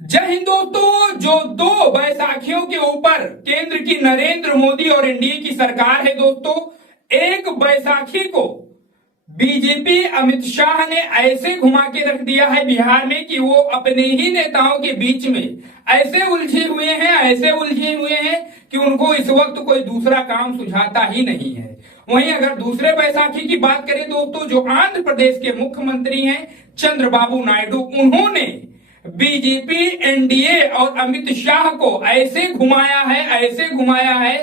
जय हिंद दोस्तों। जो दो बैसाखियों के ऊपर केंद्र की नरेंद्र मोदी और एनडीए की सरकार है दोस्तों, एक बैसाखी को बीजेपी अमित शाह ने ऐसे घुमा के रख दिया है बिहार में कि वो अपने ही नेताओं के बीच में ऐसे उलझे हुए हैं कि उनको इस वक्त कोई दूसरा काम सुझाता ही नहीं है। वहीं अगर दूसरे बैसाखी की बात करें दोस्तों, जो आंध्र प्रदेश के मुख्यमंत्री हैं चंद्रबाबू नायडू, उन्होंने बीजेपी एनडीए और अमित शाह को ऐसे घुमाया है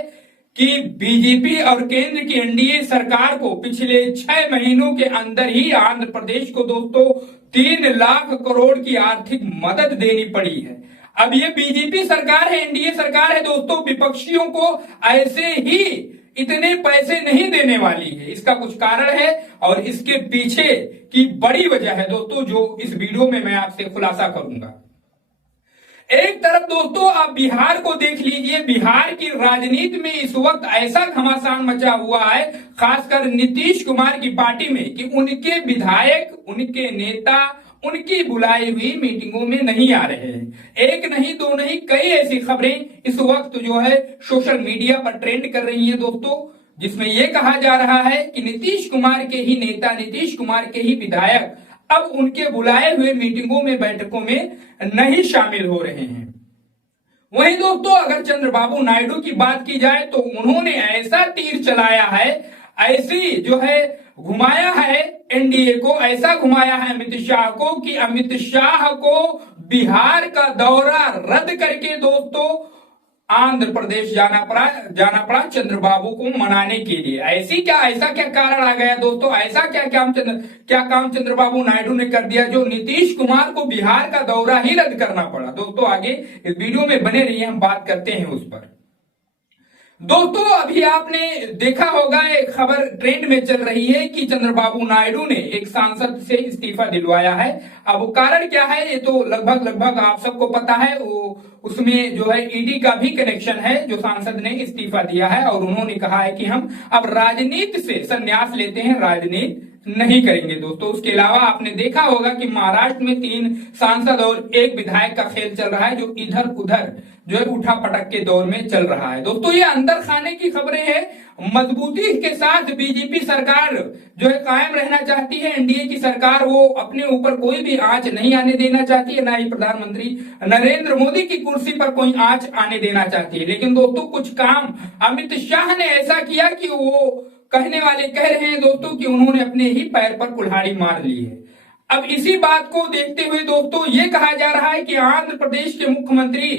कि बीजेपी और केंद्र की एनडीए सरकार को पिछले 6 महीनों के अंदर ही आंध्र प्रदेश को दोस्तों 3 लाख करोड़ की आर्थिक मदद देनी पड़ी है। अब ये बीजेपी सरकार है, एनडीए सरकार है दोस्तों, विपक्षियों को ऐसे ही इतने पैसे नहीं देने वाली है। इसका कुछ कारण है और इसके पीछे की बड़ी वजह है दोस्तों, जो इस वीडियो में मैं आपसे खुलासा करूंगा। एक तरफ दोस्तों आप बिहार को देख लीजिए, बिहार की राजनीति में इस वक्त ऐसा घमासान मचा हुआ है, खासकर नीतीश कुमार की पार्टी में, कि उनके विधायक, उनके नेता उनकी बुलाई हुई मीटिंगों में नहीं आ रहे हैं। एक नहीं, दो नहीं, कई ऐसी खबरें इस वक्त जो है सोशल मीडिया पर ट्रेंड कर रही हैं दोस्तों, जिसमें यह कहा जा रहा है कि नीतीश कुमार के ही नेता, नीतीश कुमार के ही विधायक अब उनके बुलाए हुए मीटिंगों में, बैठकों में नहीं शामिल हो रहे हैं। वहीं दोस्तों अगर चंद्रबाबू नायडू की बात की जाए तो उन्होंने ऐसा तीर चलाया है, ऐसी जो है घुमाया है एनडीए को, ऐसा घुमाया है अमित शाह को कि अमित शाह को बिहार का दौरा रद्द करके दोस्तों आंध्र प्रदेश जाना पड़ा चंद्रबाबू को मनाने के लिए। ऐसा क्या कारण आ गया दोस्तों, ऐसा क्या काम चंद्रबाबू नायडू ने कर दिया जो नीतीश कुमार को बिहार का दौरा ही रद्द करना पड़ा। दोस्तों आगे इस वीडियो में बने रहिए, हम बात करते हैं उस पर। दोस्तों अभी आपने देखा होगा, एक खबर ट्रेंड में चल रही है कि चंद्रबाबू नायडू ने एक सांसद से इस्तीफा दिलवाया है। अब वो कारण क्या है ये तो लगभग आप सबको पता है। वो उसमें जो है ईडी का भी कनेक्शन है, जो सांसद ने इस्तीफा दिया है और उन्होंने कहा है कि हम अब राजनीति से संन्यास लेते हैं, राजनीति नहीं करेंगे दोस्तों। उसके अलावा आपने देखा होगा कि महाराष्ट्र में 3 सांसद और 1 विधायक का खेल चल रहा है, जो इधर उधर जो है उठा पटक के दौर में चल रहा है। दोस्तों ये अंदर खाने की खबरें हैं। मजबूती के साथ बीजेपी सरकार जो है कायम रहना चाहती है, एनडीए की सरकार वो अपने ऊपर कोई भी आंच नहीं आने देना चाहती है, ना ही प्रधानमंत्री नरेंद्र मोदी की कुर्सी पर कोई आंच आने देना चाहती है। लेकिन दोस्तों कुछ काम अमित शाह ने ऐसा किया कि वो कहने वाले कह रहे हैं दोस्तों कि उन्होंने अपने ही पैर पर कुल्हाड़ी मार ली है। अब इसी बात को देखते हुए दोस्तों ये कहा जा रहा है कि आंध्र प्रदेश के मुख्यमंत्री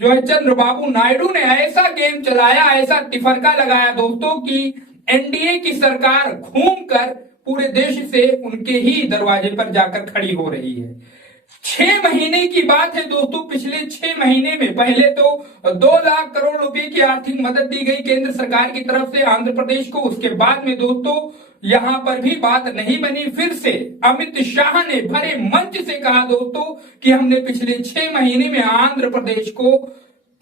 जो है चंद्रबाबू नायडू ने ऐसा गेम चलाया, ऐसा तिफरका लगाया दोस्तों कि एनडीए की सरकार घूमकर पूरे देश से उनके ही दरवाजे पर जाकर खड़ी हो रही है। 6 महीने की बात है दोस्तों, पिछले 6 महीने में पहले तो 2 लाख करोड़ रुपए की आर्थिक मदद दी गई केंद्र सरकार की तरफ से आंध्र प्रदेश को। उसके बाद में दोस्तों यहां पर भी बात नहीं बनी। फिर से अमित शाह ने भरे मंच से कहा दोस्तों कि हमने पिछले 6 महीने में आंध्र प्रदेश को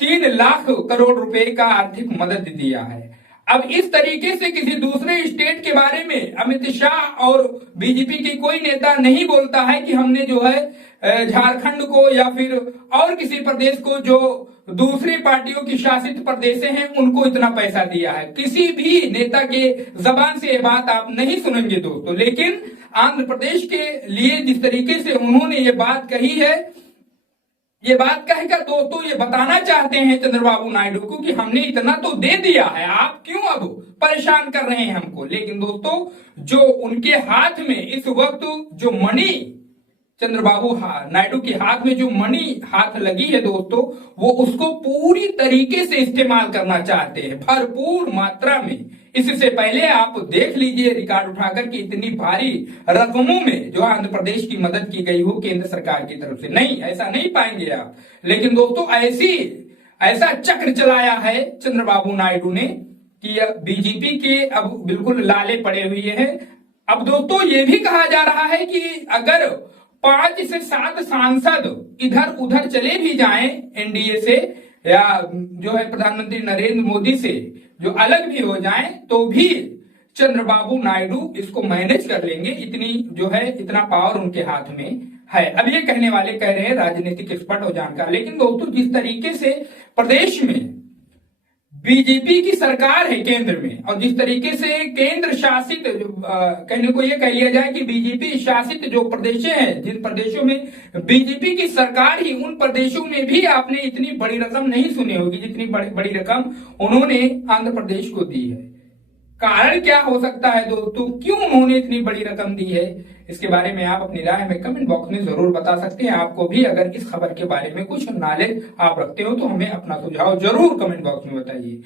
3 लाख करोड़ रुपए का आर्थिक मदद दिया है। अब इस तरीके से किसी दूसरे स्टेट के बारे में अमित शाह और बीजेपी के कोई नेता नहीं बोलता है कि हमने जो है झारखंड को या फिर और किसी प्रदेश को, जो दूसरी पार्टियों की शासित प्रदेश हैं, उनको इतना पैसा दिया है। किसी भी नेता के जबान से ये बात आप नहीं सुनेंगे दोस्तों। लेकिन आंध्र प्रदेश के लिए जिस तरीके से उन्होंने ये बात कही है, ये बात कहकर दोस्तों ये बताना चाहते हैं चंद्रबाबू नायडू को कि हमने इतना तो दे दिया है, आप क्यों अब परेशान कर रहे हैं हमको। लेकिन दोस्तों जो उनके हाथ में इस वक्त जो मनी, चंद्रबाबू नायडू के हाथ में जो मनी हाथ लगी है दोस्तों, वो उसको पूरी तरीके से इस्तेमाल करना चाहते हैं, भरपूर मात्रा में। इससे पहले आप देख लीजिए रिकॉर्ड उठाकर कि इतनी भारी रकमों में जो आंध्र प्रदेश की मदद की गई हो केंद्र सरकार की तरफ से, नहीं, ऐसा नहीं पाएंगे आप। लेकिन दोस्तों ऐसा चक्र चलाया है चंद्रबाबू नायडू ने कि बीजेपी के अब बिल्कुल लाले पड़े हुए हैं। अब दोस्तों ये भी कहा जा रहा है कि अगर 5 से 7 सांसद इधर उधर चले भी जाएं एनडीए से, या जो है प्रधानमंत्री नरेंद्र मोदी से जो अलग भी हो जाएं, तो भी चंद्रबाबू नायडू इसको मैनेज कर लेंगे। इतनी जो है इतना पावर उनके हाथ में है। अब ये कहने वाले कह रहे हैं राजनीतिक एक्सपर्ट और जानकार, लेकिन दोस्तों जिस तरीके से प्रदेश में बीजेपी की सरकार है केंद्र में, और जिस तरीके से केंद्र शासित कहने को ये कह लिया जाए कि बीजेपी शासित जो प्रदेश हैं, जिन प्रदेशों में बीजेपी की सरकार ही, उन प्रदेशों में भी आपने इतनी बड़ी रकम नहीं सुनी होगी जितनी बड़ी रकम उन्होंने आंध्र प्रदेश को दी है। कारण क्या हो सकता है दोस्तों, क्यों उन्होंने इतनी बड़ी रकम दी है? इसके बारे में आप अपनी राय हमें कमेंट बॉक्स में जरूर बता सकते हैं। आपको भी अगर इस खबर के बारे में कुछ नॉलेज आप रखते हो तो हमें अपना सुझाव जरूर कमेंट बॉक्स में बताइए।